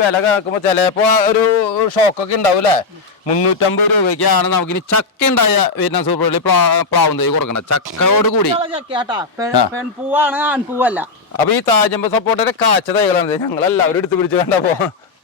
വില കേൾക്കുമ്പോ ചിലപ്പോ ഒരു ഷോക്കൊക്കെ ഉണ്ടാവൂലേ മുന്നൂറ്റമ്പത് രൂപയ്ക്കാണ് നമുക്ക് ഇനി ചക്ക ഉണ്ടായ വിയറ്റ്നാം സൂപ്പർ പ്ലാവും തൈ കൊടുക്കണം ചക്കയോട് കൂടി. ചക്കയാട്ടാ പെൺപൂവാണ് ആൺപൂവല്ല. അപ്പൊ ഈ താജമ്പ സപ്പോർട്ടിന്റെ കാച്ച തൈകളാണ് ഞങ്ങൾ എല്ലാവരും എടുത്ത് പിടിച്ച് കണ്ടപ്പോ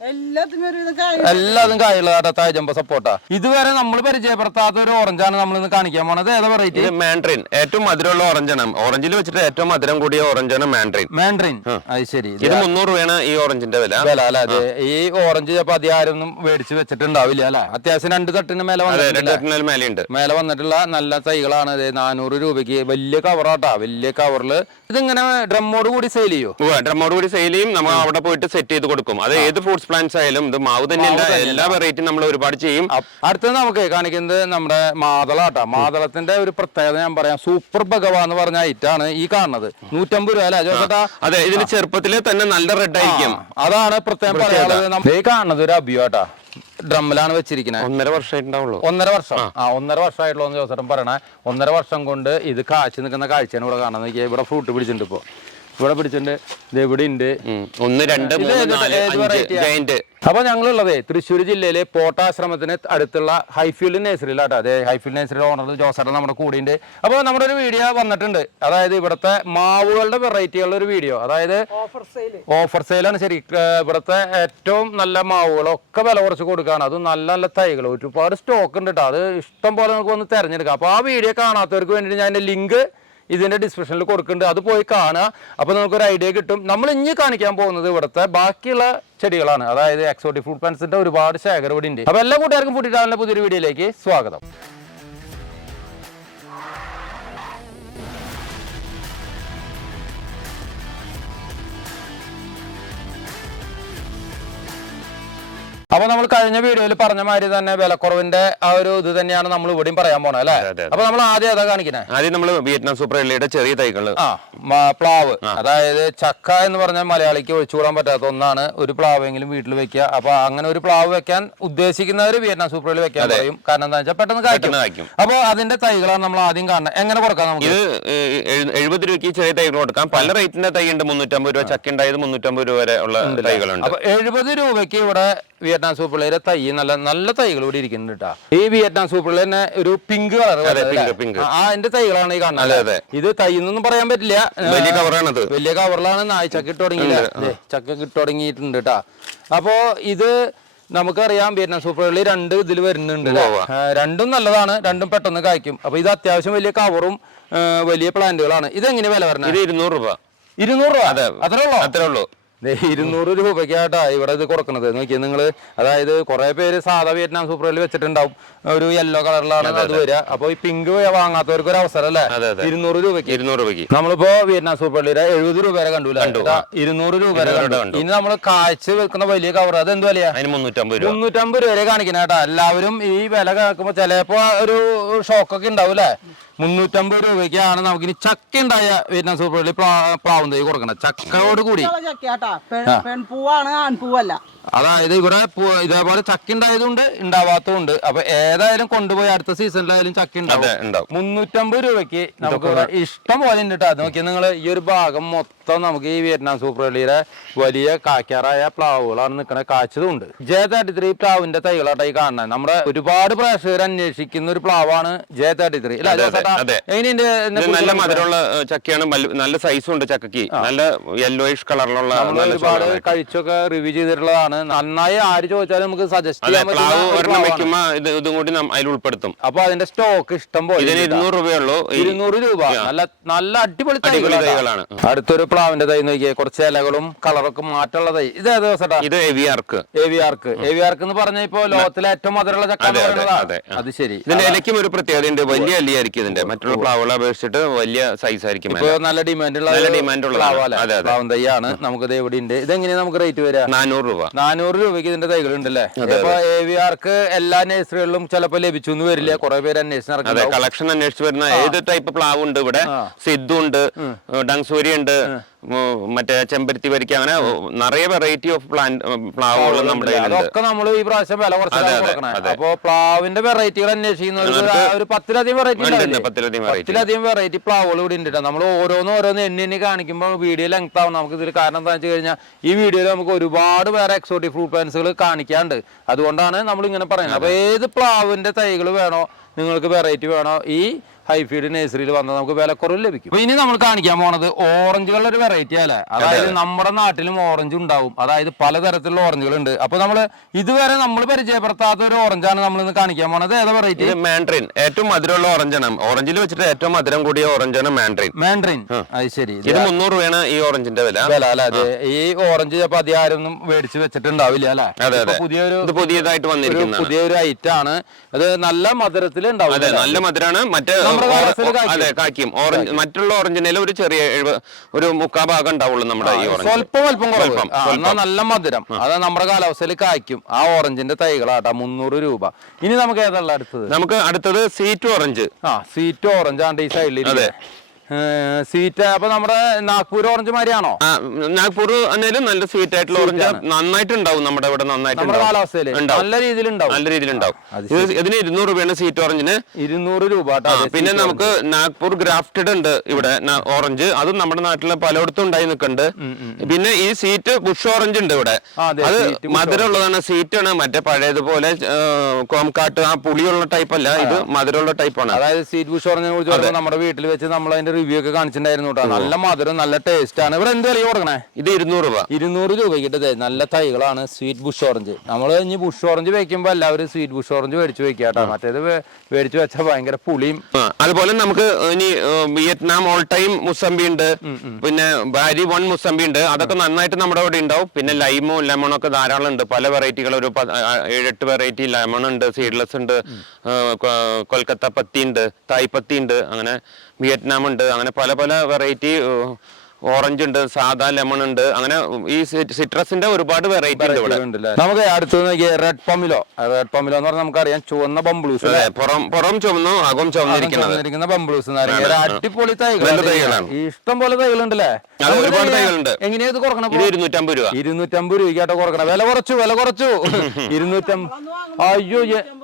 ജമ്പ എല്ലാതും കായുള്ളതാ താജമ്പ സപ്പോർട്ടാ ഇതുവരെ നമ്മൾ പരിചയപ്പെടുത്താത്ത ഒരു ഓറഞ്ചാണ് നമ്മൾ ഇന്ന് കാണിക്കാൻ പോണത്. ഏതാ വെറൈറ്റി മാൻഡ്രിൻ ഏറ്റവും മധുരമുള്ള ഓറഞ്ചാണ് ഓറഞ്ചിൽ വെച്ചിട്ട് ഏറ്റവും മധുരം കൂടിയ ഓറഞ്ചാണ് മാൻഡ്രിൻ മാൻഡ്രിൻ അത് ശരി. ഇത് മുന്നൂറ് രൂപയാണ് ഈ ഓറഞ്ചിന്റെ വില. വില അല്ല? അതെ ഈ ഓറഞ്ച് ചിലപ്പോ അധികം ആരൊന്നും മേടിച്ച് വെച്ചിട്ടുണ്ടാവില്ല അല്ലെ? അത്യാവശ്യം രണ്ട് തട്ടിന് മേലെ വന്നിട്ടുണ്ട് മേലെയുണ്ട്. മേലെ വന്നിട്ടുള്ള നല്ല തൈകളാണ്. അതെ നാനൂറ് രൂപയ്ക്ക് വലിയ കവറാട്ടാ വലിയ കവറിൽ ഇതിങ്ങനെ ഡ്രമ്മോട് കൂടി സെയിൽ ചെയ്യോ? ഡ്രമ്മോട് കൂടി സെയിൽ ചെയ്യും. നമ്മൾ അവിടെ പോയിട്ട് സെറ്റ് ചെയ്ത് കൊടുക്കും. അത് ഏത് ഫ്രൂട്ട്സ് പ്ലാന്റ്സ് ആയാലും ഇത് മാവ് തന്നെയല്ല. എല്ലാ വെറൈറ്റിയും നമ്മൾ ഒരുപാട് ചെയ്യും. അടുത്തത് നമുക്ക് കാണിക്കുന്നത് നമ്മുടെ മാതളാട്ടാ. മാതളത്തിന്റെ ഒരു പ്രത്യേകത ഞാൻ പറയാം. സൂപ്പർ ഭഗവ എന്ന് പറഞ്ഞ ഐറ്റാണ് ഈ കാണുന്നത്. നൂറ്റമ്പത് രൂപ അല്ലെ ചേട്ടാ അതെ ഇതിന് ചെറുപ്പത്തിലെ തന്നെ നല്ല റെഡ് ആയിരിക്കും. അതാണ് പ്രത്യേകം പറയാനുള്ളത്. ഈ കാണുന്നത് ഒരു അഭിയോട്ടാ ഡ്രമ്മിലാണ് വെച്ചിരിക്കുന്നത് ഒന്നര വർഷമായിട്ടുണ്ടാവുള്ളൂ. ഒന്നര വർഷം. ആ. ഒന്നര വർഷമായിട്ടുള്ള ജോസേട്ടൻ പറയണേ. ഒന്നര വർഷം കൊണ്ട് ഇത് കാഴ്ച നിൽക്കുന്ന കാഴ്ചയാണ് ഇവിടെ കാണുന്നത്. ഇവിടെ ഫ്രൂട്ട് പിടിച്ചിട്ടുണ്ട് ഇപ്പൊ. ഇവിടെ പിടിച്ചിട്ടുണ്ട്. ഇത് ഇവിടെ ഉണ്ട്. ഒന്ന് രണ്ട് മൂന്ന് അപ്പൊ ഞങ്ങളുള്ളതേ തൃശ്ശൂർ ജില്ലയിലെ പോട്ടാശ്രമത്തിന് അടുത്തുള്ള ഹൈഫീൽഡ് നേഴ്സറിയിലാട്ടോ. അതെ ഹൈഫീൽഡ് നേഴ്സറി ഓണർ ജോസേട്ടൻ നമ്മുടെ കൂടെയുണ്ട്. അപ്പോൾ നമ്മുടെ ഒരു വീഡിയോ വന്നിട്ടുണ്ട്. അതായത് ഇവിടുത്തെ മാവുകളുടെ വെറൈറ്റികളുടെ ഒരു വീഡിയോ. അതായത് ഓഫർ സെയിൽ ഓഫർ സെയിലാണ് ശരി. ഇവിടുത്തെ ഏറ്റവും നല്ല മാവുകളൊക്കെ വില കുറച്ച് കൊടുക്കുകയാണ് അത് നല്ല നല്ല തൈകൾ. ഒരുപാട് സ്റ്റോക്ക് ഉണ്ട് കേട്ടോ അത് ഇഷ്ടം പോലെ നമുക്ക് വന്ന് തിരഞ്ഞെടുക്കാം. അപ്പോൾ ആ വീഡിയോ കാണാത്തവർക്ക് വേണ്ടിയിട്ട് ഞാൻ ലിങ്ക് ഇതിന്റെ ഡിസ്ക്രിപ്ഷനിൽ കൊടുക്കുന്നുണ്ട്. അത് പോയി കാണുക. അപ്പോൾ നമുക്കൊരു ഐഡിയ കിട്ടും. നമ്മൾ ഇനി കാണിക്കാൻ പോകുന്നത് ഇവിടുത്തെ ബാക്കിയുള്ള ചെടികളാണ്. അതായത് എക്സോട്ടിക് ഫ്രൂട്ട് പ്ലാന്റ്സിന്റെ ഒരുപാട് ശേഖരം ഇവിടെ ഉണ്ട് അപ്പോൾ എല്ലാ കൂട്ടുകാർക്കും ഫുഡ് ഇടാനുള്ള പുതിയൊരു വീഡിയോയിലേക്ക് സ്വാഗതം. അപ്പൊ നമ്മൾ കഴിഞ്ഞ വീഡിയോയിൽ പറഞ്ഞ മാതിരി തന്നെ വിലക്കുറവിന്റെ ആ ഒരു ഇത് തന്നെയാണ് നമ്മൾ ഇവിടെയും പറയാൻ പോണത് അല്ലെ? അതെ, അതെ. അപ്പൊ നമ്മൾ ആദ്യം ഏതാ കാണിക്കണേ? ആദ്യം നമ്മൾ വിയറ്റ്നാം സൂപ്പർ എള്ളിയുടെ ചെറിയ തൈകൾ. ആ പ്ലാവ്. അതായത് ചക്ക എന്ന് പറഞ്ഞാൽ മലയാളിക്ക് ഒഴിച്ചുകൂടാൻ പറ്റാത്ത ഒന്നാണ് ഒരു പ്ലാവ് എങ്കിലും വീട്ടിൽ വെക്കുക. അപ്പൊ അങ്ങനെ ഒരു പ്ലാവ് വെക്കാൻ ഉദ്ദേശിക്കുന്നവർ വിയറ്റ്നാം സൂപ്പർ സൂപ്പറിൽ വെക്കാൻ പറയും. കാരണം എന്താ വെച്ചാൽ പെട്ടെന്ന് കായ്ക്കും. അപ്പൊ അതിന്റെ തൈകളാണ് നമ്മൾ ആദ്യം കാണുന്നത്. എങ്ങനെ കൊടുക്കാം നമുക്ക്? ഇത് എഴുപത് രൂപയ്ക്ക് ചെറിയ തൈകൾ കൊടുക്കാം. പല റേറ്റിന്റെ തൈ ഉണ്ട്. മുന്നൂറ്റമ്പത് രൂപ ചക്ക ഉണ്ടായത് മുന്നൂറ്റമ്പത് രൂപ വരെ ഉള്ള തൈകളുണ്ട്. അപ്പൊ എഴുപത് രൂപയ്ക്ക് ഇവിടെ വിയറ്റ്നാം സൂപ്പറിലെ തൈ നല്ല നല്ല തൈകൾ ഇവിടെ ഇരിക്കുന്നുണ്ട് കേട്ടോ ഈ വിയറ്റ്നാം സൂപ്പർ തന്നെ ഒരു പിങ്ക് കളർ. ആ അതിന്റെ തൈകളാണ് ഈ കാണുന്നത് അതെ. ഇത് തൈ എന്നൊന്നും പറയാൻ പറ്റില്ല. വലിയ കവറാണത് വലിയ കവറിലാണ് നായ് ചക്ക ഇട്ട് തുടങ്ങിയില്ല? ചക്ക ഇട്ട് തുടങ്ങിയിട്ടുണ്ട് കേട്ടാ അപ്പോ ഇത് നമുക്കറിയാം വിയറ്റ്നാം സൂപ്പർ വെള്ളി രണ്ട് ഇതിൽ വരുന്നുണ്ട് രണ്ടും നല്ലതാണ്. രണ്ടും പെട്ടെന്ന് കായ്ക്കും. അപ്പൊ ഇത് അത്യാവശ്യം വലിയ കവറും വലിയ പ്ലാന്റുകളാണ് ഇത് എങ്ങനെ വില പറഞ്ഞത് ഇരുന്നൂറ് രൂപ. ഇരുന്നൂറ് രൂപ? അത്രേ ഉള്ളൂ? അത്രേ ഉള്ളൂ. ഇരുന്നൂറ് രൂപയ്ക്കാട്ടാ ഇവിടെ ഇത് കൊടുക്കണത്. നോക്കിയാൽ നിങ്ങൾ അതായത് കുറേ പേര് സാധാ വിയറ്റ്നാം സൂപ്പറിൽ വെച്ചിട്ടുണ്ടാവും. ഒരു യെല്ലോ കളറിലാണ് അത് വരിക. അപ്പൊ ഈ പിങ്ക് വാങ്ങാത്തവർക്ക് ഒരു അവസരം അല്ലേ. ഇരുന്നൂറ് രൂപയ്ക്ക്. ഇരുന്നൂറ് രൂപയ്ക്ക്. നമ്മളിപ്പോ വിയറ്റ്നാം സൂപ്പറിൽ എഴുപത് രൂപ വരെ കണ്ടു ഇരുന്നൂറ് രൂപ വരെ കണ്ടു. ഇനി നമ്മൾ കാഴ്ച വെക്കുന്ന വലിയ കവർ അത് എന്ത് വിലയാ? മുന്നൂറ്റമ്പത് രൂപ. മുന്നൂറ്റമ്പത് രൂപ വരെ കാണിക്കണ കേട്ടാ. എല്ലാവരും ഈ വില കേൾക്കുമ്പോ ചിലപ്പോ ഒരു ഷോക്കൊക്കെ ഉണ്ടാവൂലേ മുന്നൂറ്റമ്പത് രൂപയ്ക്കാണ് നമുക്ക് ഇനി ചക്ക ഉണ്ടായ വിയറ്റ്നാം സൂപ്പർ വെള്ളി പ്ലാവും തൈ കൊടുക്കണം. ചക്കയോട് കൂടി. അതായത് ഇവിടെ ഇതേപോലെ ചക്ക ഉണ്ടായതുണ്ട് ഉണ്ടാവാത്തതുണ്ട്. അപ്പൊ ഏതായാലും കൊണ്ടുപോയി അടുത്ത സീസണിലായാലും ചക്ക അതെ ഉണ്ടാവും. മുന്നൂറ്റമ്പത് രൂപയ്ക്ക് നമുക്ക് ഇഷ്ടം പോലെ ഉണ്ട് കേട്ടോ നോക്കിയാൽ നിങ്ങൾ ഈ ഒരു ഭാഗം മൊത്തം നമുക്ക് ഈ വിയറ്റ്നാം സൂപ്പർ വെള്ളിയുടെ വലിയ കാക്കാറായ പ്ലാവുകളാണ് നിൽക്കണ കാച്ചതുണ്ട് ജെ തേർട്ടി ത്രീ പ്ലാവിന്റെ തൈകളായിട്ടായി കാണുന്നത്. നമ്മുടെ ഒരുപാട് പ്രേക്ഷകർ അന്വേഷിക്കുന്ന ഒരു പ്ലാവാണ് ജെ തേർട്ടി ത്രീ അതെ, അതെ. ഇത് നല്ല മധുരമുള്ള ചക്കയാണ് നല്ല സൈസും ഉണ്ട് ചക്കക്ക് നല്ല യെല്ലോയിഷ് കളറിലുള്ള ഒരുപാട് കഴിച്ചൊക്കെ റിവ്യൂ ചെയ്തിട്ടുള്ളതാണ്. നന്നായി ആര് ചോദിച്ചാലും നമുക്ക് സജസ്റ്റ് ചെയ്യാൻ വെക്കുമ്പോ ഇത് ഇതും കൂടി അതിൽ ഉൾപ്പെടുത്തും. അപ്പൊ അതിന്റെ സ്റ്റോക്ക് ഇഷ്ടം പോലെ ഇതിന്. ഇരുന്നൂറ് രൂപയുള്ളൂ ഇരുന്നൂറ് രൂപ. നല്ല നല്ല അടിപൊളി തൈകളാണ്. അടുത്തൊരു പ്ലാവിന്റെ തൈ നോക്കിയാൽ കുറച്ച് ഇലകളും കളറൊക്കെ മാറ്റമുള്ള തൈ. ഇത് ഏത് ദിവസം ഇത് എവിയാർക്ക്. എ വി ആർക്ക് എ വി ആർക്ക് എന്ന് പറഞ്ഞ ഇപ്പൊ ലോകത്തിലെ ഏറ്റവും മധുരമുള്ള ചക്ക. അത് ശരി. ഇതിന്റെ ഇലയ്ക്കും ഒരു പ്രത്യേകത ഉണ്ട് വലിയ അലിയായിരിക്കും ഇതിന്റെ മറ്റുള്ള പ്ലാവുകളെ അപേക്ഷിച്ചിട്ട് വലിയ സൈസ് ആയിരിക്കും ഇപ്പൊ ഇല. നല്ല ഡിമാൻഡ് ഉള്ള നല്ല ഉള്ള പ്ലാവ് തയ്യാണ് അതെ, അതെ. പ്ലാവൻ തൈയാണ് നമുക്ക് ഇത് എവിടെ ഉണ്ട് ഇതെങ്ങനെയാ നമുക്ക് റേറ്റ് വരാ നാനൂറ് രൂപ. നാനൂറ് രൂപയ്ക്ക് ഇതിന്റെ തൈകൾ ഉണ്ടല്ലേ ഇപ്പൊ എ വി ആർക്ക് എല്ലാ നഴ്സറികളിലും ചിലപ്പോ ലഭിച്ചു എന്ന് വരില്ല. കുറെ പേര് അന്വേഷണം അതെ കളക്ഷൻ അന്വേഷിച്ച് വരുന്ന ഏത് ടൈപ്പ് പ്ലാവ് ഉണ്ട് ഇവിടെ? സിദ്ധു ഉണ്ട് ഡങ്സൂരി ഉണ്ട് മറ്റേ ചെമ്പരത്തി വരിക്ക അങ്ങനെ നിറയെ വെറൈറ്റി ഓഫ് പ്ലാന്റ് പ്ലാവുകൾ നമ്മുടെ അതൊക്കെ നമ്മൾ ഈ പ്രാവശ്യം വില കുറച്ച്. അപ്പൊ പ്ലാവിന്റെ വെറൈറ്റികൾ അന്വേഷിക്കുന്നവർക്ക് പത്തിലധികം വെറൈറ്റി പത്തിലധികം വെറൈറ്റി പ്ലാവുകൾ ഇവിടെ ഉണ്ട് നമ്മൾ ഓരോന്ന് ഓരോന്ന് എണ്ണി എണ്ണി കാണിക്കുമ്പോൾ വീഡിയോ ലെങ്ത് ആവും. നമുക്ക് ഇതിൽ കാരണം എന്താ വെച്ച് കഴിഞ്ഞാൽ ഈ വീഡിയോയിൽ നമുക്ക് ഒരുപാട് വേറെ എക്സോട്ടിക് ഫ്രൂട്ട് പ്ലാന്റ്സുകൾ കാണിക്കാണ്ട്. അതുകൊണ്ടാണ് നമ്മൾ ഇങ്ങനെ പറയുന്നത് അപ്പൊ ഏത് പ്ലാവിന്റെ തൈകൾ വേണോ നിങ്ങൾക്ക് വെറൈറ്റി വേണോ ഈ ഹൈഫീഡ് നഴ്സറിയിൽ വന്നാൽ നമുക്ക് വിലക്കുറവ് ലഭിക്കും. ഇനി നമ്മൾ കാണിക്കാൻ പോണത് ഓറഞ്ചുകളുടെ ഒരു വെറൈറ്റി അല്ലേ? അതായത് നമ്മുടെ നാട്ടിലും ഓറഞ്ച് ഉണ്ടാവും. അതായത് പലതരത്തിലുള്ള ഓറഞ്ചുകൾ ഉണ്ട് അപ്പൊ നമ്മൾ ഇതുവരെ നമ്മൾ പരിചയപ്പെടുത്താത്ത ഒരു ഓറഞ്ചാണ് നമ്മൾ ഇന്ന് കാണിക്കാൻ പോണത്. ഏതാ വെറൈറ്റി മാൻഡ്രിൻ ഏറ്റവും മധുരമുള്ള ഓറഞ്ചാണ് ഓറഞ്ചിൽ വെച്ചിട്ട് ഏറ്റവും മധുരം കൂടിയ ഓറഞ്ചാണ് മാൻഡ്രിൻ മാൻഡ്രിൻ അത് ശരി. ഇത് മുന്നൂറ് രൂപയാണ് ഈ ഓറഞ്ചിന്റെ വില. വില അല്ല? അതെ ഈ ഓറഞ്ച് ചിലപ്പോ അധികം ഒന്നും മേടിച്ച് വെച്ചിട്ടുണ്ടാവില്ല അല്ലേ? അതെ പുതിയൊരു പുതിയതായിട്ട് വന്നിരിക്കുന്നു പുതിയൊരു ഐറ്റം ആണ്. അത് നല്ല മധുരത്തിൽ ഉണ്ടാവും അതെ നല്ല മധുരമാണ്. മറ്റേ അതെ കാക്കിയും ഓറഞ്ച് മറ്റുള്ള ഓറഞ്ചിനേലും ഒരു ചെറിയ ഒരു മുക്കാ ഭാഗം ഉണ്ടാവുള്ളൂ നമ്മുടെ ഈ ഓറഞ്ച്. സ്വല്പം അല്പം കുറവ്. സ്വല്പം, നല്ല മധുരം. അത് നമ്മുടെ കാലാവസ്ഥയിൽ കായ്ക്കും. ആ ഓറഞ്ചിന്റെ തൈകളാട്ടാ മുന്നൂറ് രൂപ. ഇനി നമുക്ക് ഏതാ അടുത്തത്? നമുക്ക് അടുത്തത് സീറ്റ് ഓറഞ്ച്. ആ സീറ്റ് ഓറഞ്ച് ആണ്ട് ഈ സൈഡിൽ അതെ. സീറ്റ് അപ്പൊ നമ്മുടെ നാഗ്പൂർ ഓറഞ്ച് മാതിരിയാണോ നാഗ്പൂർ എന്നാലും നല്ല സ്വീറ്റ് ആയിട്ടുള്ള ഓറഞ്ച് നന്നായിട്ട് ഉണ്ടാവും നമ്മുടെ ഇവിടെ നന്നായിട്ട്. നല്ല രീതിയിൽ ഉണ്ടാവും. നല്ല രീതിയിൽ ഉണ്ടാവും ഇതിന് ഇരുന്നൂറ് രൂപയാണ് സ്വീറ്റ് ഓറഞ്ചിന്. ഇരുന്നൂറ് രൂപ പിന്നെ നമുക്ക് നാഗ്പൂർ ഗ്രാഫ്റ്റഡ് ഉണ്ട് ഇവിടെ ഓറഞ്ച്. അതും നമ്മുടെ നാട്ടിലെ പലയിടത്തും ഉണ്ടായി നിൽക്കുന്നുണ്ട്. പിന്നെ ഈ സീറ്റ് ബുഷ് ഓറഞ്ച് ഉണ്ട് ഇവിടെ. അത് മധുരം ഉള്ളതാണ് സീറ്റ് ആണ്. മറ്റേ പഴയതുപോലെ കോംകാട്ട് ആ പുളിയുള്ള ടൈപ്പ് അല്ല. ഇത് മധുരമുള്ള ടൈപ്പാണ് അതായത് സീറ്റ് ബുഷ് ഓറഞ്ചിനെ കുറിച്ച് നമ്മുടെ വീട്ടിൽ വെച്ച് നമ്മൾ അതിന്റെ റിവ്യൂ ഒക്കെ കാണിച്ചിട്ടുണ്ടായിരുന്നു കേട്ടോ നല്ല മധുരം നല്ല ടേസ്റ്റ് ആണ്. ഇവിടെ എന്ത് വില കൊടുക്കണേ? ഇത് ഇരുന്നൂറ് രൂപ. ഇരുന്നൂറ് രൂപയ്ക്ക് ഇട്ടത് നല്ല തൈകളാണ്. സ്വീറ്റ് ബുഷ് ഓറഞ്ച് നമ്മൾ ഇനി ബുഷ് ഓറഞ്ച് വെക്കുമ്പോൾ എല്ലാവരും സ്വീറ്റ് ബുഷ് ഓറഞ്ച് മേടിച്ച് വെക്കുക കേട്ടോ മറ്റേത് മേടിച്ചു വെച്ചാൽ ഭയങ്കര പുളിയും അതുപോലെ നമുക്ക് ഇനി വിയറ്റ്നാം ഓൾ ടൈം മുസംബി ഉണ്ട്. പിന്നെ ബാരി വൺ മുസംബി ഉണ്ട്. അതൊക്കെ നന്നായിട്ട് നമ്മുടെ അവിടെ ഉണ്ടാവും. പിന്നെ ലൈമോ ലെമണോ ഒക്കെ ധാരാളം ഉണ്ട്. പല വെറൈറ്റികൾ ഒരു ഏഴെട്ട് വെറൈറ്റി ലെമൺ ഉണ്ട് സീഡ്ലെസ് ഉണ്ട് കൊൽക്കത്ത പത്തി ഉണ്ട് തായ് പത്തി ഉണ്ട്. അങ്ങനെ വിയറ്റ്നാം ഉണ്ട് അങ്ങനെ പല പല വെറൈറ്റി ഓറഞ്ച് ഉണ്ട് സാധാ ലെമൺ ഉണ്ട് അങ്ങനെ ഈ സിട്രസിന്റെ ഒരുപാട് വെറൈറ്റി ഉണ്ട് ഇവിടെ. നമുക്ക് അടുത്ത് നോക്കിയ റെഡ് പമ്മിലോ റെഡ് പമ്മിലോ എന്ന് പറഞ്ഞാൽ നമുക്കറിയാം ചുവന്ന ബംബ്ലൂസ് പുറം പുറം ചുവന്ന അകം ചുവന്നിരിക്കുന്ന ബംബ്ലൂസ് അടിപൊളി തൈകളാണ്. ഇഷ്ടം പോലെ തൈകളുണ്ടല്ലേ? ഒരുപാട് തൈകളുണ്ട്. എങ്ങനെയാ ഇത് കുറക്കണം ഇത് ഇരുന്നൂറ്റമ്പത് രൂപ. ഇരുന്നൂറ്റമ്പത് രൂപയ്ക്കാട്ടോ കുറക്കണം. വില കുറച്ചു വില കുറച്ചു. ഇരുന്നൂറ്റമ്പത് അയ്യോ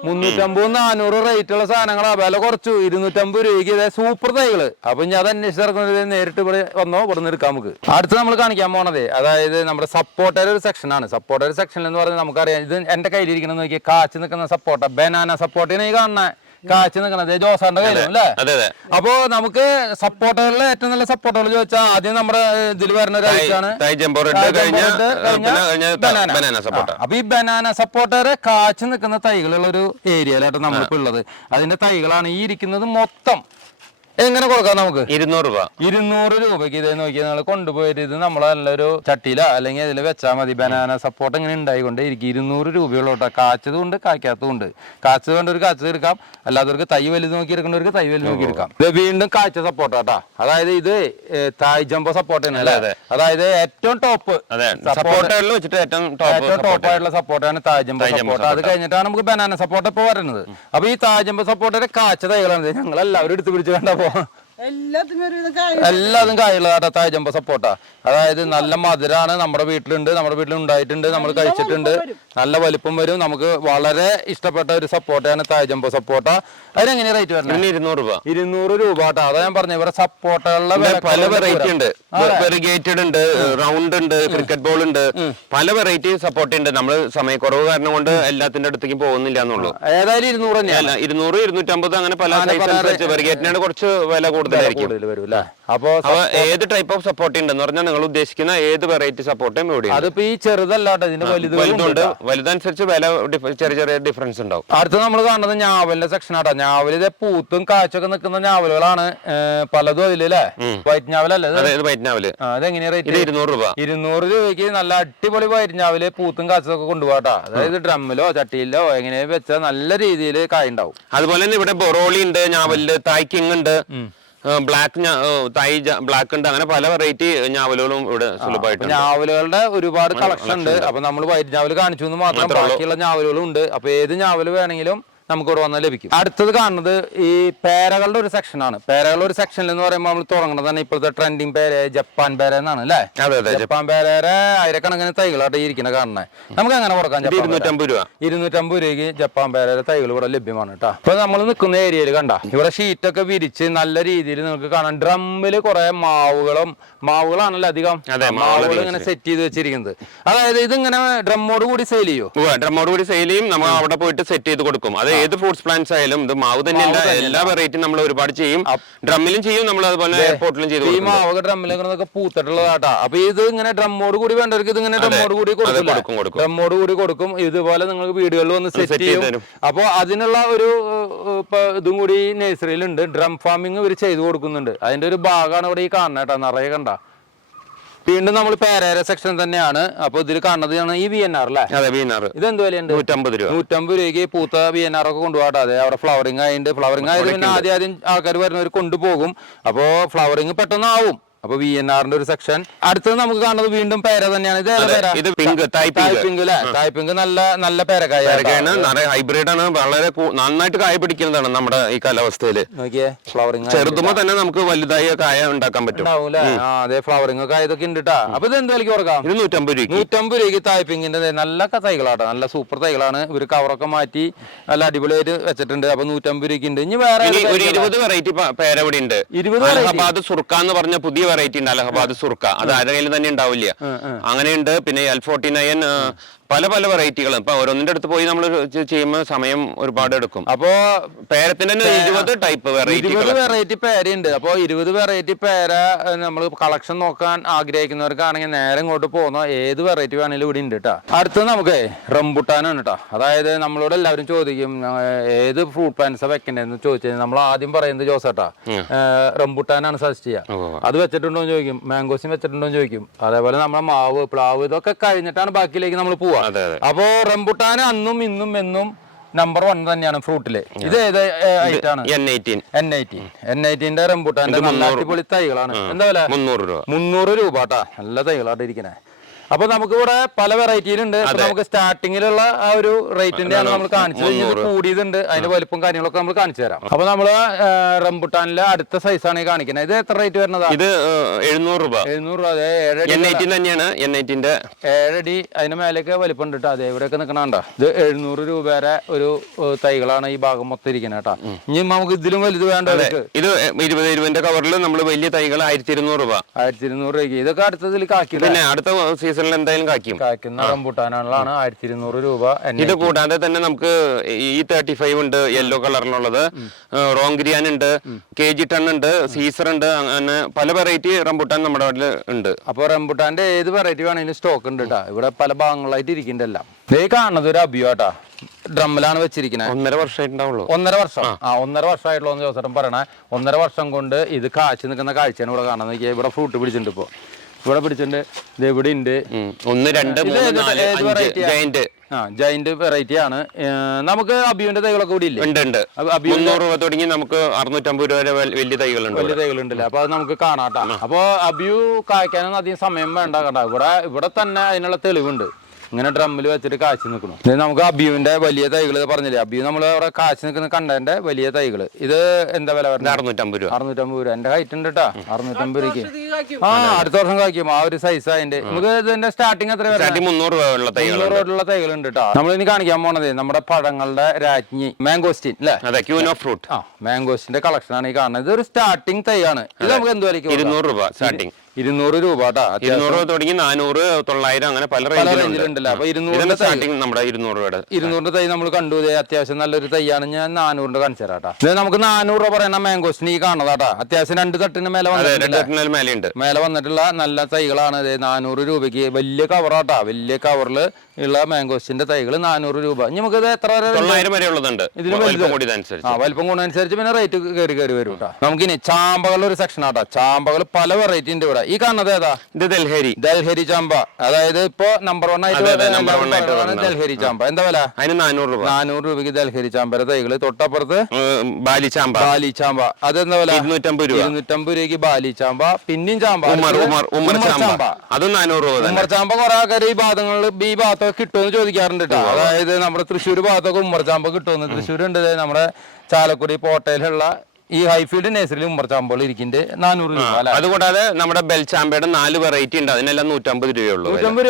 മുന്നൂറ്റമ്പത് നാനൂറ് റേറ്റ് ഉള്ള സാധനങ്ങളാ. വില കുറച്ചു ഇരുന്നൂറ്റമ്പത് രൂപയ്ക്ക് സൂപ്പർ തൈകൾ. അപ്പൊ ഞാൻ അത് അന്വേഷിച്ചിറക്കുന്നത് നേരിട്ട് ഇവിടെ വന്നോ? ഇവിടെ നിന്ന് എടുക്കാം നമുക്ക്. അടുത്ത് നമ്മൾ കാണിക്കാൻ പോണത് അതായത് നമ്മുടെ സപ്പോർട്ടർ ഒരു സെക്ഷനാണ് ആണ്. സെക്ഷനിൽ എന്ന് പറഞ്ഞാൽ നമുക്കറിയാം ഇത് എന്റെ കയ്യിലിരിക്കണം നോക്കിയാൽ കാച്ചു നിൽക്കുന്ന സപ്പോർട്ട ബനാന സപ്പോർട്ടിനെ ഈ കാണുന്ന. കാച്ചു നിൽക്കണത് ജോസാന്റെ കയ്യിലും അല്ലേ? അപ്പോ നമുക്ക് സപ്പോർട്ടറിലെ ഏറ്റവും നല്ല സപ്പോർട്ടർ ചോദിച്ചാൽ ആദ്യം നമ്മുടെ ഇതിൽ വരുന്ന ഒരു ഐറ്റാണ് അപ്പൊ ഈ ബനാന സപ്പോർട്ടറെ കാച്ചു നിൽക്കുന്ന തൈകളുള്ള ഒരു ഏരിയയിലായിട്ട് നമ്മളിപ്പോ ഉള്ളത്. അതിന്റെ തൈകളാണ് ഈ ഇരിക്കുന്നത് മൊത്തം. എങ്ങനെ കൊടുക്കാം നമുക്ക്? ഇരുന്നൂറ് രൂപ. ഇരുന്നൂറ് രൂപയ്ക്ക് ഇതേ നോക്കി നിങ്ങൾ കൊണ്ടുപോയിട്ട് ഇത് നമ്മൾ നല്ലൊരു ചട്ടിയിലോ അല്ലെങ്കിൽ ഇതിൽ വെച്ചാൽ മതി. ബനാന സപ്പോർട്ട് ഇങ്ങനെ ഉണ്ടായിക്കൊണ്ട് ഇരിക്കും. ഇരുന്നൂറ് രൂപയുള്ള കേട്ടോ. കാച്ചതും ഉണ്ട് കായ്ക്കാത്തതും ഉണ്ട്. കാച്ചത് കൊണ്ട് ഒരു കാച്ചത് എടുക്കാം. അല്ലാത്തവർക്ക് തൈ വലുത് നോക്കി എടുക്കേണ്ടവർക്ക് തൈ വലുത് നോക്കി എടുക്കാം. ഇത് വീണ്ടും കാച്ച സപ്പോർട്ട് കേട്ടോ. അതായത് ഇത് തായ് ജംബോ സപ്പോർട്ട് തന്നെ അല്ലേ? അതായത് ഏറ്റവും ടോപ്പ് സപ്പോർട്ട് സപ്പോർട്ടുകളിൽ വെച്ചിട്ട് ഏറ്റവും ഏറ്റവും ടോപ്പായിട്ടുള്ള സപ്പോർട്ടാണ് തായ് ജംബോ സപ്പോർട്ട് അത് കഴിഞ്ഞിട്ടാണ് നമുക്ക് ബനാന സപ്പോർട്ട് ഇപ്പൊ വരുന്നത്. അപ്പൊ ഈ താജമ്പ സപ്പോർട്ടിന്റെ കാച്ച തൈകളാണ് ഞങ്ങൾ എല്ലാവരും എടുത്ത് പിടിച്ച് കണ്ടപ്പോ എല്ലാത്തിനും ഒരു ഇത് കായ് എല്ലാതും കായുള്ളതാട്ടോ താജമ്പ സപ്പോർട്ടാ. അതായത് നല്ല മധുരാണ് നമ്മുടെ വീട്ടിലുണ്ട് നമ്മുടെ വീട്ടിൽ ഉണ്ടായിട്ടുണ്ട് നമ്മൾ കഴിച്ചിട്ടുണ്ട്. നല്ല വലിപ്പം വരും. നമുക്ക് വളരെ ഇഷ്ടപ്പെട്ട ഒരു സപ്പോർട്ടാണ് താജമ്പ സപ്പോർട്ട. അതിനെങ്ങനെ റേറ്റ് വരുന്നത് ഇരുന്നൂറ് രൂപ. ഇരുന്നൂറ് രൂപ കേട്ടോ അതാ ഞാൻ പറഞ്ഞു ഇവരെ സപ്പോർട്ടുകളുടെ പല വെറൈറ്റി ഉണ്ട്. വെറിഗേറ്റഡ് ഉണ്ട് റൗണ്ട് ഉണ്ട് ക്രിക്കറ്റ് ബോൾ ഉണ്ട്. പല വെറൈറ്റി സപ്പോർട്ട് ഉണ്ട്. നമ്മൾ സമയക്കുറവ് കാരണം കൊണ്ട് എല്ലാത്തിന്റെ അടുത്തേക്ക് പോകുന്നില്ല എന്നുള്ളൂ. ഏതായാലും ഇരുന്നൂറ് ഇരുന്നൂറ് ഇരുന്നൂറ്റമ്പത് അങ്ങനെ പല സൈസ് വെറിഗേറ്റിനാണ് കുറച്ച് വില കൂടുതലായിരിക്കും. കൂടുതൽ വരും അല്ലേ അപ്പൊ ഏത് ടൈപ്പ് ഓഫ് സപ്പോർട്ട് ഉണ്ടെന്ന് പറഞ്ഞാൽ നിങ്ങൾ ഉദ്ദേശിക്കുന്ന ഏത് വെറൈറ്റി സപ്പോർട്ടും ഇവിടെ അതിപ്പോ ഈ ചെറുതല്ലാട്ടോ ഇതിന്റെ വലുത് വലുതുണ്ട്. വലുതനുസരിച്ച് വില ചെറിയ ചെറിയ ഡിഫറൻസ് ഉണ്ടാവും. അടുത്ത നമ്മൾ കാണുന്നത് ഞാവലിന്റെ സെക്ഷൻ ആട്ടോ. ഞാവലി ഇതേ പൂത്തും കാച്ചൊക്കെ നിൽക്കുന്ന ഞാവലുകളാണ് പലതും അതിലല്ലേ വൈറ്റ് ഞാവലല്ലേ വൈറ്റ്നാവൽ ആ, അതെങ്ങനെയാ റേറ്റ് ഇരുന്നൂറ് രൂപ. ഇരുന്നൂറ് രൂപയ്ക്ക് നല്ല അടിപൊളി വൈറ്റ് ഞാവൽ പൂത്തും കാച്ചൊക്കെ കൊണ്ടുപോകട്ടോ. അതായത് ഡ്രമ്മിലോ ചട്ടിയിലോ എങ്ങനെയാ വെച്ചാൽ നല്ല രീതിയിൽ കായ ഉണ്ടാവും. അതുപോലെ തന്നെ ഇവിടെ ബൊറോളി ഉണ്ട് ഞാവലിൽ തായ്ക്കിങ് ഉണ്ട് ബ്ലാക്ക് തായ് ബ്ലാക്ക് ഉണ്ട്. അങ്ങനെ പല വെറൈറ്റി ഞാവലുകളും ഇവിടെ സുലഭമായിട്ട് ഞാവലുകളുടെ ഒരുപാട് കളക്ഷൻ ഉണ്ട്. അപ്പൊ നമ്മൾ വൈറ്റ് ഞാവൽ കാണിച്ചു എന്ന് മാത്രം ബാക്കിയുള്ള ഞാവലുകളും ഉണ്ട്. അപ്പൊ ഏത് ഞാവൽ വേണമെങ്കിലും നമുക്ക് ഇവിടെ വന്നാൽ ലഭിക്കും. അടുത്തത് കാണുന്നത് ഈ പേരകളുടെ ഒരു സെക്ഷനാണ് പേരകളുടെ ഒരു സെക്ഷനിൽ എന്ന് പറയുമ്പോൾ നമ്മൾ തുടങ്ങുന്നത് തന്നെ ഇപ്പോഴത്തെ ട്രെൻഡിങ് പേര് ജപ്പാൻ പേര എന്നാണ് അല്ലേ? ജപ്പാൻ പേരേരെ ആയിരക്കണക്കിന് തൈകളായിട്ട് ഇരിക്കുന്ന കാണുന്നത് നമുക്ക് അങ്ങനെ കൊടുക്കാം. ഇരുന്നൂറ്റമ്പത് രൂപ. ഇരുന്നൂറ്റമ്പത് രൂപയ്ക്ക് ജപ്പാൻ പേരേരെ തൈകൾ ഇവിടെ ലഭ്യമാണ് കേട്ടോ. അപ്പൊ നമ്മൾ നിൽക്കുന്ന ഏരിയയിൽ കണ്ട? ഇവിടെ ഷീറ്റൊക്കെ വിരിച്ച് നല്ല രീതിയിൽ നിങ്ങൾക്ക് കാണാം. ഡ്രമ്മിൽ കുറെ മാവുകളും മാവുകളാണല്ലോ അധികം. മാവുകൾ ഇങ്ങനെ സെറ്റ് ചെയ്ത് വെച്ചിരിക്കുന്നത്. അതായത് ഇതിങ്ങനെ ഡ്രമ്മോട് കൂടി സെയിൽ ചെയ്യോ? ഡ്രമ്മോട് കൂടി സെയിൽ ചെയ്യും. നമ്മൾ അവിടെ പോയിട്ട് സെറ്റ് ചെയ്ത് കൊടുക്കും. അത് ഏത് ഫ്രൂട്ട്സ് പ്ലാന്റ്സ് ആയാലും ഇത് മാവ് തന്നെയല്ല എല്ലാ വെറൈറ്റിയും നമ്മൾ ഒരുപാട് ചെയ്യും. ഡ്രമ്മിലും ചെയ്യും നമ്മൾ അതുപോലെ എയർപോർട്ടിലും ചെയ്തു ഈ മാവ് ഡ്രമ്മിലൊക്കെ പൂത്തിട്ടുള്ളതാട്ടാ. അപ്പൊ ഇത് ഇങ്ങനെ ഡ്രമ്മോട് കൂടി വേണ്ടവർക്ക് ഇത് ഇങ്ങനെ ഡ്രമ്മോട് കൂടി കൊടുക്കും. ഡ്രമ്മോട് കൂടി കൊടുക്കും. ഇതുപോലെ നിങ്ങൾക്ക് വീടുകളിൽ വന്ന് സെറ്റ് ചെയ്യും. തരും. അപ്പൊ അതിനുള്ള ഒരു ഇതും കൂടി നഴ്സറിയിലുണ്ട് ഡ്രം ഫാമിംഗ് ഇവർ ചെയ്തു കൊടുക്കുന്നുണ്ട്. അതിന്റെ ഒരു ഭാഗമാണ് ഇവിടെ ഈ കാണുന്നേട്ടാ നിറയെ കണ്ട. വീണ്ടും നമ്മൾ പേരേര സെക്ഷൻ തന്നെയാണ്. അപ്പൊ ഇതിൽ കാണുന്നത് ഈ വി എൻ ആർ അല്ലേ അതെ വീനാറ് ഇത് എന്ത് വിലയുണ്ട്? നൂറ്റമ്പത് രൂപ. നൂറ്റമ്പത് രൂപയ്ക്ക് പൂത്ത വി എൻ ആർ ഒക്കെ കൊണ്ടുപോകട്ടെ അതെ അവിടെ ഫ്ലവറിങ് ആയിട്ട് ഫ്ലവറിങ് ആയത് പിന്നെ ആദ്യം ആദ്യം ആൾക്കാർ വരുന്നവർ കൊണ്ടുപോകും. അപ്പോൾ ഫ്ലവറിങ് പെട്ടെന്ന് ആവും അപ്പൊ വി എൻ ആറിന്റെ ഒരു സെക്ഷൻ അടുത്തത് നമുക്ക് കാണുന്നത് വീണ്ടും പേര തന്നെയാണ്. ഇത് പേര? ഇത് pink Thai pink Thai pink Thai Thai pink നല്ല നല്ല പേരക്കായാണ് ഹൈബ്രിഡ് ആണ് വളരെ നന്നായിട്ട് കായ പിടിക്കുന്നതാണ് നമ്മുടെ ഈ കാലാവസ്ഥയിൽ. നോക്കിയേ ഫ്ലവറിങ് ചെറുതുമ്പോ തന്നെ നമുക്ക് വലുതായ കായ ഉണ്ടാക്കാൻ പറ്റും. അതെ ഫ്ലവറിംഗ് ഒക്കെ ആയതൊക്കെ ഉണ്ട് ട്ടാ. അപ്പൊ ഇത് എന്ത് വിലക്ക് കൊടുക്കാം? ഇത് നൂറ്റമ്പത് രൂപ നൂറ്റമ്പത് രൂപയ്ക്ക് തായ്പിങ്ങിന്റെ പിങ്കിന്റെ നല്ല തൈകളാട്ടോ. നല്ല സൂപ്പർ തൈകളാണ്. ഇവർ കവറൊക്കെ മാറ്റി നല്ല അടിപൊളിയായിട്ട് വെച്ചിട്ടുണ്ട്. അപ്പൊ നൂറ്റമ്പത് രൂപയ്ക്ക് ഉണ്ട്. ഇനി വേറെ ഒരു? ഇരുപത് വെറൈറ്റി പേര ഇവിടെ ഉണ്ട്. ഇരുപത് സുർക്ക എന്ന് പറഞ്ഞ പുതിയ വെറൈറ്റി ഉണ്ട് അലഹബാദ് സുർക്ക. അത് ആരുടെ കയ്യിൽ തന്നെ ഉണ്ടാവില്ല. അങ്ങനെയുണ്ട്. പിന്നെ എൽ ഫോർട്ടി നയൻ പല പല വെറൈറ്റികളും. ഇപ്പൊ ഓരോന്നിന്റെ അടുത്ത് പോയി നമ്മൾ ചെയ്യുമ്പോൾ സമയം ഒരുപാട് എടുക്കും. അപ്പൊ പേരത്തിന്റെ തന്നെ ഇരുപത് ടൈപ്പ് വെറൈറ്റി ഇരുപത് വെറൈറ്റി പേരയുണ്ട്. അപ്പൊ ഇരുപത് വെറൈറ്റി പേര നമ്മൾ കളക്ഷൻ നോക്കാൻ ആഗ്രഹിക്കുന്നവർക്കാണെങ്കിൽ നേരെ ഇങ്ങോട്ട് പോകുന്ന ഏത് വെറൈറ്റി വേണമെങ്കിലും ഇവിടെ ഉണ്ട് കേട്ടോ അടുത്തത് നമുക്ക് റംബുട്ടാനാണ് കേട്ടോ അതായത് നമ്മളോട് എല്ലാവരും ചോദിക്കും ഏത് ഫ്രൂട്ട് പ്ലാന്റ്സാ വെക്കണ്ടേന്ന് ചോദിച്ചു കഴിഞ്ഞാൽ നമ്മൾ ആദ്യം പറയുന്നത് ജോസേട്ടാ റംബുട്ടാനാണ് സജസ്റ്റ് ചെയ്യുക അത് വെച്ചിട്ടുണ്ടോ എന്ന് ചോദിക്കും. മാംഗോസിൻ വെച്ചിട്ടുണ്ടോ എന്ന് ചോദിക്കും. അതേപോലെ നമ്മളെ മാവ് പ്ലാവ് ഇതൊക്കെ കഴിഞ്ഞിട്ടാണ് ബാക്കിയിലേക്ക് നമ്മൾ പോവുക അതെ അപ്പോ റംബുട്ടാൻ അന്നും ഇന്നും എന്നും നമ്പർ വൺ തന്നെയാണ് ഫ്രൂട്ടിൽ. ഇത് ഏത് ഐറ്റാണ്? N eighteen N eighteen N ഐറ്റീന്റെ റംബുട്ടാന്റെ നല്ല അടിപൊളി തൈകളാണ്. എന്താ വില? മുന്നൂറ് രൂപ. മുന്നൂറ് രൂപ ട്ടാ നല്ല തൈകളായിട്ട് ഇരിക്കണേ അപ്പൊ നമുക്ക് ഇവിടെ പല വെറൈറ്റിയിലുണ്ട് നമുക്ക് സ്റ്റാർട്ടിങ്ങിലുള്ള ആ ഒരു റേറ്റിന്റെ ആണ് നമ്മൾ കാണിച്ചത്. ഇത് കൂടിയതുണ്ട്. അതിന്റെ വലിപ്പം കാര്യങ്ങളൊക്കെ നമ്മൾ കാണിച്ചു തരാം. അപ്പൊ നമ്മൾ റംബുട്ടാനിലെ അടുത്ത സൈസാണ് ഈ കാണിക്കുന്നത്. ഇത് എത്ര റേറ്റ് വരുന്നത്? ഇത് എഴുന്നൂറ് രൂപ. എഴുന്നൂറ് രൂപ. അതെ ഏഴടി തന്നെയാണ്. ഏഴടി അതിന് മേലേക്ക് വലിപ്പം ഉണ്ട് കേട്ടോ അതെ ഇവിടെയൊക്കെ നിൽക്കണണ്ട ഇത് എഴുന്നൂറ് രൂപ വരെ ഒരു തൈകളാണ് ഈ ഭാഗം മൊത്തം ഇരിക്കുന്നത് കേട്ടോ ഇനി നമുക്ക് ഇതിലും വലുത് വേണ്ട ഇത് ഇരുപത് ഇരുപതിന്റെ കവറിൽ നമ്മൾ വലിയ തൈകൾ ആയിരത്തി ഇരുന്നൂറ് രൂപ. ആയിരത്തി ഇരുന്നൂറ് രൂപ ഇതൊക്കെ അടുത്തതിൽ കാക്കി പിന്നെ അടുത്ത സീസണിൽ എന്തായാലും കായ്ക്കും. കായ്ക്കുന്ന റംബൂട്ടാനുകളാണ് ആയിരത്തി ഇരുന്നൂറ് രൂപ ഇത് കൂടാതെ തന്നെ നമുക്ക് ഈ തേർട്ടി ഫൈവ് ഉണ്ട് യെല്ലോ കളറിലുള്ളത് റോങ്ഗ്രിയാൻ ഉണ്ട് കെ ജി ടൺ ഉണ്ട് സീസർ ഉണ്ട് അങ്ങനെ പല വെറൈറ്റി റംബൂട്ടാൻ നമ്മുടെ നാട്ടിൽ ഉണ്ട്. അപ്പൊ റംബുട്ടാന്റെ ഏത് വെറൈറ്റി വേണമെങ്കിലും സ്റ്റോക്ക് ഉണ്ട് കേട്ടോ ഇവിടെ പല ഭാഗങ്ങളായിട്ട് ഇരിക്കുന്നുണ്ടല്ല. ഇതേ കാണുന്നത് ഒരു അഭിയോ കേട്ടാ ഡ്രമ്മിലാണ് വെച്ചിരിക്കുന്നത് ഒന്നര വർഷമായിട്ടുണ്ടാവുള്ളൂ. ഒന്നര വർഷം. ആ. ഒന്നര വർഷമായിട്ടുള്ള ജോസേട്ടൻ പറയണേ. ഒന്നര വർഷം കൊണ്ട് ഇത് കാഴ്ച നിൽക്കുന്ന കാഴ്ചയാണ് ഇവിടെ കാണാൻ നോക്കിയാൽ ഇവിടെ ഫ്രൂട്ട് പിടിച്ചിട്ടുണ്ട് ഇപ്പൊ. ഇവിടെ പിടിച്ചിട്ടുണ്ട്. ഇത് ഇവിടെ ഉണ്ട്. ഒന്ന് രണ്ട് ജയിന്റ് ആ? ജയിന്റ് ജൈന്റ് വെറൈറ്റി ആണ്. നമുക്ക് അബിയുടെ തൈകളൊക്കെ കൂടി ഇല്ലേ? ഉണ്ട് ഉണ്ട്. മുന്നൂറ് രൂപ തുടങ്ങി നമുക്ക് അറുന്നൂറ്റമ്പത് രൂപ വരെ വലിയ തൈകളുണ്ട് വലിയ തൈകളുണ്ടല്ലേ? അപ്പൊ അത് നമുക്ക് കാണാട്ടാ അപ്പൊ അബിയു കായ്ക്കാനൊന്നും അധികം സമയം വേണ്ട കേട്ടോ. ഇവിടെ ഇവിടെ തന്നെ അതിനുള്ള തെളിവുണ്ട്. ഇങ്ങനെ ഡ്രമ്മിൽ വെച്ചിട്ട് കാച്ചു നിൽക്കണം ഇത് നമുക്ക് അബിയുവിന്റെ വലിയ തൈകൾ പറഞ്ഞില്ലേ? അബിയു നമ്മൾ അവിടെ കാച്ചു നിൽക്കുന്ന കണ്ടതിന്റെ വലിയ തൈകൾ ഇത് എന്താ വില പറഞ്ഞത് അറുന്നൂറ്റമ്പത് രൂപ. അറുന്നൂറ്റമ്പത് രൂപ. എന്റെ ഹൈറ്റ് ഉണ്ട് കേട്ടോ അറുന്നൂറ്റമ്പത് രൂപയ്ക്ക്. ആ അടുത്ത വർഷം കായ്ക്കും. ആ ഒരു സൈസ് അതിന്റെ. നമുക്ക് ഇതിന്റെ സ്റ്റാർട്ടിങ് എത്ര മുന്നൂറ് രൂപയുള്ള തൈകൾ ഉണ്ട്. കേട്ടോ നമ്മൾ ഇനി കാണിക്കാൻ പോണത് നമ്മുടെ പഴങ്ങളുടെ രാജ്ഞി മാംഗോസ്റ്റിൻ അല്ലേ അതെ ഓഫ് ഫ്രൂട്ട് ആ മാംഗോസ്റ്റിന്റെ കളക്ഷൻ ആണ് ഈ കാണുന്നത്. ഇതൊരു സ്റ്റാർട്ടിങ് തൈയാണ് ഇത് നമുക്ക് എന്ത് വിലയ്ക്ക് കൊടുക്കാം? ഇരുന്നൂറ് രൂപ സ്റ്റാർട്ടിങ് ഇരുന്നൂറ് രൂപ ഇരുന്നൂറ് രൂപ തുടങ്ങി നാനൂറ് തൊള്ളായിരം അങ്ങനെ പല റേഞ്ചിലുണ്ട് റേഞ്ചിലുണ്ടല്ലോ അപ്പൊ ഇരുന്നൂറിന്റെ തൈ സ്റ്റാർട്ടിങ് നമ്മുടെ ഇരുന്നൂറ് രൂപയുടെ? ഇരുന്നൂറിന്റെ തൈ നമ്മൾ കണ്ടു അത്യാവശ്യം നല്ലൊരു തൈയാണ്. ഞാൻ നാനൂറിന്റെ കാണിച്ചു തരാം കേട്ടോ ഇത് നമുക്ക് നാനൂറ് രൂപ പറയുന്ന മാംഗോസിന് ഈ കാണുന്നതാട്ടാ. അത്യാവശ്യം രണ്ട് തട്ടിന് മേലെ വന്നിട്ടുണ്ട് മേലെ ഉണ്ട് മേലെ വന്നിട്ടുള്ള നല്ല തൈകളാണ് ഇത് നാനൂറ് രൂപയ്ക്ക്. വലിയ കവറാട്ടാ വലിയ കവറിൽ ഉള്ള മാംഗോസിന്റെ തൈകൾ നാനൂറ് രൂപ. നമുക്ക് ഇത് എത്ര തൊള്ളായിരം വരെ ഉള്ളതുണ്ട്. ഇതിലും വലിപ്പം കൂടുന്നതനുസരിച്ച് പിന്നെ റേറ്റ് കയറി കയറി വരും കേട്ടോ നമുക്കിനി ചാമ്പകളുടെ ഒരു സെക്ഷൻ ആട്ടാ. ചാമ്പകൾ പല വെറൈറ്റി ഉണ്ട് ഇവിടെ. ഈ കാണുന്നത് ഏതാ? ഇത് ദൽഹരി. ദൽഹരി ചാമ്പ. അതായത് ഇപ്പൊ നമ്പർ വൺ ആയിട്ട്. ദൽഹരി ചാമ്പ. എന്താ വില? അതിന് നാനൂറ് രൂപ. നാനൂറ് രൂപയ്ക്ക് ദൽഹരി ചാമ്പര തൈകൾ തൊട്ടപ്പുറത്ത് ബാലി ചാമ്പ. ബാലി ചാമ്പ. അതെന്താ വില? ഇരുന്നൂറ്റമ്പത് രൂപ. ഇരുന്നൂറ്റമ്പത് രൂപയ്ക്ക് ബാലി ചാമ്പ. പിന്നെയും ചാമ്പ. ചാമ്പ. അതും നാനൂറ് രൂപ ഉമ്മർ ചാമ്പ കുറെ ആൾക്കാർ ഈ ഭാഗങ്ങളിൽ ഈ ഭാഗത്തൊക്കെ കിട്ടുമെന്ന് ചോദിക്കാറുണ്ട് കേട്ടോ. അതായത് നമ്മുടെ തൃശ്ശൂർ ഭാഗത്തൊക്കെ ഉമ്മർ ചാമ്പ കിട്ടുമെന്ന്. തൃശ്ശൂർ ഉണ്ട് നമ്മുടെ ചാലക്കുടി പോട്ടയിലുള്ള ഈ ഹൈഫീൽഡ് നേഴ്സറിയിൽ ഉമ്മർ ഇരിക്കുന്നത് നാനൂറ് രൂപ അല്ലെ? അതുകൂടാതെ നമ്മുടെ ബെൽചാമ്പയുടെ നാല് വെറൈറ്റി ഉണ്ട്. അതിനെല്ലാം നൂറ്റമ്പത് രൂപയുള്ളൂ. നൂറ്റമ്പത്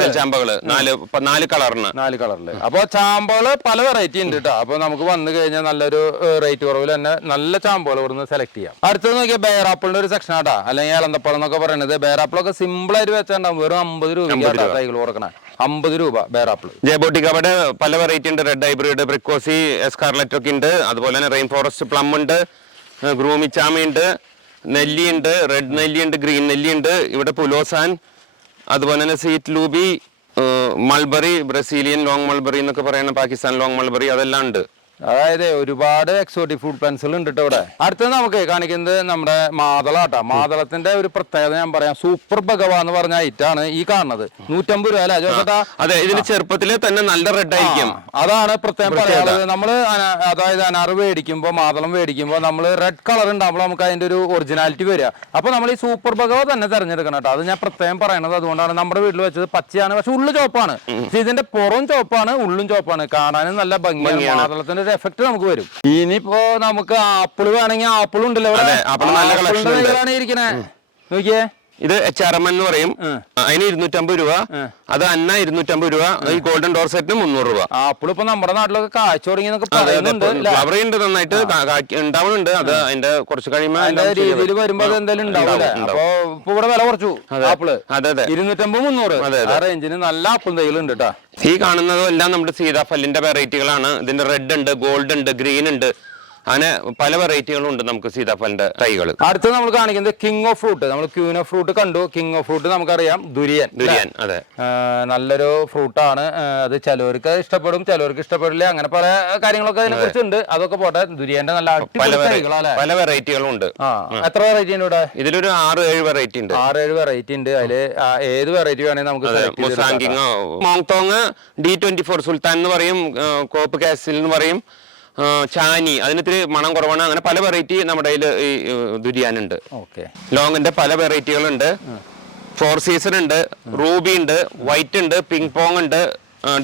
ബെൽചാമ്പകൾ നാല് നാല് കളറിന്. നാല് കളറിൽ. അപ്പൊ ചാമ്പകൾ പല വെറൈറ്റി ഉണ്ട് കേട്ടോ അപ്പൊ നമുക്ക് വന്നു കഴിഞ്ഞാൽ നല്ലൊരു റേറ്റ് കുറവിൽ തന്നെ നല്ല ചാമ്പകൾ ഇവിടുന്ന് സെലക്ട് ചെയ്യാം. അടുത്തത് നോക്കിയാൽ ബേറാപ്പിളിന്റെ ഒരു സെക്ഷൻ ആട്ടാ. അല്ലെങ്കിൽ ഏളന്തപ്പഴം എന്നൊക്കെ പറയുന്നത് ബേറാപ്പിളൊക്കെ സിമ്പിൾ ആയിട്ട് വെച്ചാണ്ടാവും വെറും അമ്പത് രൂപ. തൈകൾ കൊടുക്കണേ. അമ്പത് രൂപ ബേറാപ്പിൾ ജയബോട്ടിക്കവിടെ പല വെറൈറ്റി ഉണ്ട്. റെഡ് ഹൈബ്രിഡ് ബ്രിക്കോസി എസ്കാർലറ്റ് ഒക്കെ ഉണ്ട്. അതുപോലെ തന്നെ റെയിൻ ഫോറസ്റ്റ് പ്ലം ഉണ്ട്. ഗ്രൂമിച്ചാമ ഉണ്ട്. നെല്ലി ഉണ്ട്. റെഡ് നെല്ലിയുണ്ട് ഗ്രീൻ നെല്ലിയുണ്ട് ഇവിടെ പുലോസാൻ അതുപോലെ തന്നെ സീറ്റ് ലൂബി മൾബറി ബ്രസീലിയൻ ലോങ് മൾബറി എന്നൊക്കെ പറയുന്ന പാകിസ്ഥാൻ ലോങ് മൾബറി അതെല്ലാം ഉണ്ട്. അതായത് ഒരുപാട് എക്സോട്ടിക് ഫുഡ് പ്ലാന്റ്സുകൾ ഉണ്ട് കേട്ടോ ഇവിടെ. അടുത്തത് നമുക്ക് കാണിക്കുന്നത് നമ്മുടെ മാതളാട്ടാ മാതളത്തിന്റെ ഒരു പ്രത്യേകത ഞാൻ പറയാം. സൂപ്പർ ഭഗവ എന്ന് പറഞ്ഞ ഐറ്റാണ് ഈ കാണുന്നത്. നൂറ്റമ്പത് രൂപ അല്ലേ? ജോസട്ടാ? അതെ ഇതിന് ചെറുപ്പത്തിൽ തന്നെ നല്ല റെഡ് ആയിരിക്കും. അതാണ് പ്രത്യേകം പറയാനുള്ളത് നമ്മൾ അതായത് അനാറ് മേടിക്കുമ്പോ മാതളം മേടിക്കുമ്പോ നമ്മൾ റെഡ് കളർ ഉണ്ടാകുമ്പോൾ നമുക്ക് അതിന്റെ ഒരു ഒറിജിനാലിറ്റി വരിക. അപ്പൊ നമ്മൾ ഈ സൂപ്പർ ഭഗവ തന്നെ തിരഞ്ഞെടുക്കണം കേട്ടോ അത് ഞാൻ പ്രത്യേകം പറയണത് അതുകൊണ്ടാണ് നമ്മുടെ വീട്ടിൽ വെച്ചത് പച്ചയാണ് പക്ഷെ ഉള്ളു ചോപ്പാണ് പക്ഷെ ഇതിന്റെ പുറം ചോപ്പാണ് ഉള്ളും ചോപ്പാണ് കാണാനും നല്ല ഭംഗിയാണ്. മാതളത്തിന്റെ ഒരു എഫക്ട് നമുക്ക് വരും. ഇനിയിപ്പോ നമുക്ക് ആപ്പിൾ വേണമെങ്കിൽ ആപ്പിൾ ഉണ്ടല്ലോ ഇവിടെ ആപ്പിളിന്റെ. ഇരിക്കണേ. നോക്കിയേ. ഇത് എച്ച് ആർ എം എന്ന് പറയും. അതിന് ഇരുന്നൂറ്റമ്പത് രൂപ. അത് അന്ന ഇരുന്നൂറ്റമ്പത് രൂപ. ഈ ഗോൾഡൻ ഡോർ സെറ്റിന് മുന്നൂറ് രൂപ. ആപ്പിൾ ഇപ്പൊ നമ്മുടെ നാട്ടിലൊക്കെ കാഴ്ച ഉണ്ട് നന്നായിട്ട്. ഉണ്ടാവുന്നുണ്ട് അത് അതിന്റെ കുറച്ച് കഴിയുമ്പോൾ. രീതിയിൽ വരുമ്പോ അത് എന്തായാലും അപ്പൊ ഇപ്പൊ ഇവിടെ വില കുറച്ചു ആപ്പിൾ. അതെ അതെ. ഇരുന്നൂറ്റമ്പത് മുന്നൂറ്. അതെ, റേഞ്ചിന് നല്ല ആപ്പിൾ തൈകൾ ഉണ്ട് കേട്ടാ ഈ കാണുന്നതും എല്ലാം നമ്മുടെ സീതാഫലിന്റെ വെറൈറ്റികളാണ് ഇതിന്റെ റെഡ് ഉണ്ട് ഗോൾഡ് ഉണ്ട് ഗ്രീൻ ഉണ്ട്. അങ്ങനെ പല വെറൈറ്റികളും ഉണ്ട് നമുക്ക് സീതാഫലിന്റെ തൈകൾ അടുത്തത് നമ്മൾ കാണിക്കുന്നത് കിങ് ഓഫ് ഫ്രൂട്ട് നമ്മൾ ക്യൂൻ ഓഫ് ഫ്രൂട്ട് കണ്ടു. കിങ് ഓഫ് ഫ്രൂട്ട് നമുക്കറിയാം ദുരിയൻ ദുരിയൻ അതെ. നല്ലൊരു ഫ്രൂട്ടാണ് അത് ചിലവർക്ക് ഇഷ്ടപ്പെടും ചിലവർക്ക് ഇഷ്ടപ്പെടില്ല. അങ്ങനെ പല കാര്യങ്ങളൊക്കെ അതിനെ കുറിച്ച് ഉണ്ട്. അതൊക്കെ പോട്ടെ ദുരിയന്റെ നല്ല പല വെറൈറ്റികളും ഉണ്ട്. എത്ര വെറൈറ്റി ഉണ്ട് ഇവിടെ? ഇതിലൊരു ആറ് ഏഴ് വെറൈറ്റി ഉണ്ട്. ആറ് ഏഴ് വെറൈറ്റി ഉണ്ട്. അതിൽ ഏത് വെറൈറ്റി വേണമെങ്കിൽ നമുക്ക്. Musang King D twenty four സുൽത്താൻ എന്ന് പറയും കോപ്പ് കാസിൽ എന്ന് പറയും. ചാനി അതിന് ഇത്തിരി മണം കുറവാണ്. അങ്ങനെ പല വെറൈറ്റി നമ്മുടെ കയ്യിൽ ഈ ദുരിയാനുണ്ട്. ഓക്കെ. ലോങ്ങിന്റെ പല വെറൈറ്റികളുണ്ട് ഫോർ സീസൺ ഉണ്ട്. റൂബി ഉണ്ട്. വൈറ്റ് ഉണ്ട്. പിങ് പോങ് ഉണ്ട്.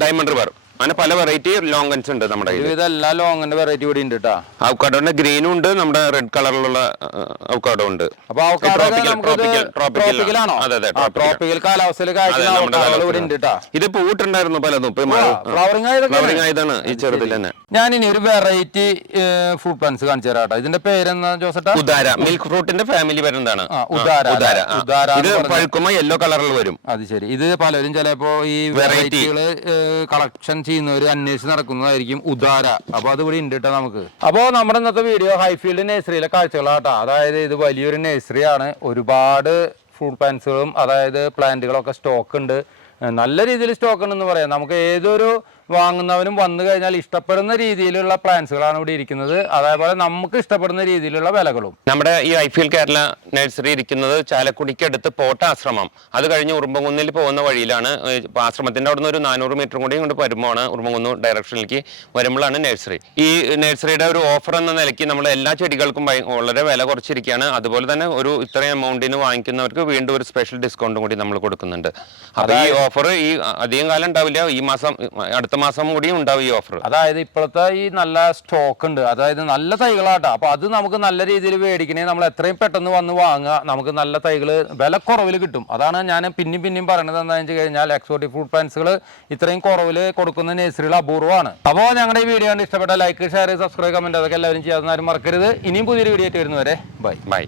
ഡയമണ്ട് റിവർ അങ്ങനെ പല വെറൈറ്റി ലോങ്ങൻസ് ഉണ്ട് നമ്മുടെ കയ്യിൽ ഒരുവിധം എല്ലാ ലോങ്ങിന്റെ വെറൈറ്റി കൂടി ഉണ്ട് കേട്ടോ അവക്കാഡോന്റെ ഗ്രീനും ഉണ്ട് നമ്മുടെ റെഡ് കളറിലുള്ള അവക്കാഡോ ഉണ്ട്. അപ്പൊ അതെ, അതെ, tropical. കാലാവസ്ഥയിൽ ഇവിടെ ഉണ്ട്. ഇത് പൂട്ടുണ്ടായിരുന്നു പലതും. ഇപ്പൊ ഫ്ലവറിംഗ് ആയതാണ് ഈ ചെറുതിൽ തന്നെ. ഞാൻ ഇനി ഒരു വെറൈറ്റി ഫ്രൂട്ട് പ്ലാൻസ് കാണിച്ചു തരാം കേട്ടോ ഇതിന്റെ പേരെന്താ ജോസട്ട? ഉദാര. മിൽക്ക് ഫ്രൂട്ടിന്റെ ഫാമിലി വരുന്നതാണ് ഉദാര, ഉദാര. ഉദാര ഇത് പഴുക്കുമ്പോ യെല്ലോ കളറിൽ വരും. അത് ശരി. ഇത് പലരും ചിലപ്പോ ഈ. വെറൈറ്റികൾ കളക്ഷൻ ചെയ്യുന്നവര് അന്വേഷിച്ച് നടക്കുന്നതായിരിക്കും ഉദാര. അപ്പൊ അത് ഇവിടെ ഉണ്ട് കേട്ടോ നമുക്ക്. അപ്പോ നമ്മുടെ ഇന്നത്തെ വീഡിയോ ഹൈഫീൽഡ് നേഴ്സറിയിലെ കാഴ്ചകളാട്ടോ. അതായത് ഇത് വലിയൊരു നഴ്സറിയാണ് ഒരുപാട് ഫ്രൂട്ട് പ്ലാന്റ്സുകളും അതായത് പ്ലാന്റുകളൊക്കെ സ്റ്റോക്ക് ഉണ്ട്. നല്ല രീതിയിൽ സ്റ്റോക്ക് ഉണ്ടെന്ന് പറയാം. നമുക്ക് ഏതൊരു വാങ്ങുന്നവനും വന്നു കഴിഞ്ഞാൽ ഇഷ്ടപ്പെടുന്ന രീതിയിലുള്ള പ്ലാന്റ്സുകളാണ് ഇവിടെ ഇരിക്കുന്നത്. അതേപോലെ നമുക്ക് ഇഷ്ടപ്പെടുന്ന രീതിയിലുള്ള വിലകളും. നമ്മുടെ ഈ ഐ കേരള നഴ്സറി ഇരിക്കുന്നത് ചാലക്കുടിക്കടുത്ത് പോട്ട ആശ്രമം അത് കഴിഞ്ഞ് ഉറുമ്പകുന്നിൽ പോകുന്ന വഴിയിലാണ്. ആശ്രമത്തിന്റെ അവിടുന്ന് ഒരു നാനൂറ് മീറ്റർ കൂടി ഇങ്ങോട്ട് വരുമ്പോഴാണ് ഉറുമ്പകുന്ന് ഡയറക്ഷനിലേക്ക് വരുമ്പോഴാണ് നഴ്സറി. ഈ നഴ്സറിയുടെ ഒരു ഓഫർ എന്ന നിലയ്ക്ക് നമ്മൾ എല്ലാ ചെടികൾക്കും വളരെ വില കുറച്ചിരിക്കുകയാണ്. അതുപോലെ തന്നെ ഒരു ഇത്രയും എമൗണ്ടിന് വാങ്ങിക്കുന്നവർക്ക് വീണ്ടും ഒരു സ്പെഷ്യൽ ഡിസ്കൗണ്ടും കൂടി നമ്മൾ കൊടുക്കുന്നുണ്ട്. അപ്പൊ ഈ ഓഫർ ഈ അധികം കാലം ഉണ്ടാവില്ല. ഈ മാസം അടുത്ത മാസം കൂടിയും ഉണ്ടാവും ഈ ഓഫർ അതായത് ഇപ്പോഴത്തെ ഈ നല്ല സ്റ്റോക്ക് ഉണ്ട്. അതായത് നല്ല തൈകളാട്ടോ. അപ്പൊ അത് നമുക്ക് നല്ല രീതിയിൽ മേടിക്കണേ നമ്മൾ എത്രയും പെട്ടെന്ന് വന്ന് വാങ്ങുക. നമുക്ക് നല്ല തൈകൾ വില കുറവിൽ കിട്ടും. അതാണ് ഞാൻ പിന്നെയും പിന്നെയും പറയണത് എന്താണെന്ന് വെച്ച് കഴിഞ്ഞാൽ എക്സോട്ടിക് ഫ്രൂട്ട് പ്ലാന്റ്സുകൾ ഇത്രയും കുറവിൽ കൊടുക്കുന്ന നേഴ്സറികൾ അപൂർവമാണ്. അപ്പോൾ ഞങ്ങളുടെ ഈ വീഡിയോ കണ്ട് ഇഷ്ടപ്പെട്ട ലൈക്ക് ഷെയർ സബ്സ്ക്രൈബ് കമന്റ് അതൊക്കെ എല്ലാവരും ചെയ്യാതെ ആരും മറക്കരുത്. ഇനിയും പുതിയൊരു വീഡിയോ ആയിട്ട് വരുന്നവരെ ബൈ ബൈ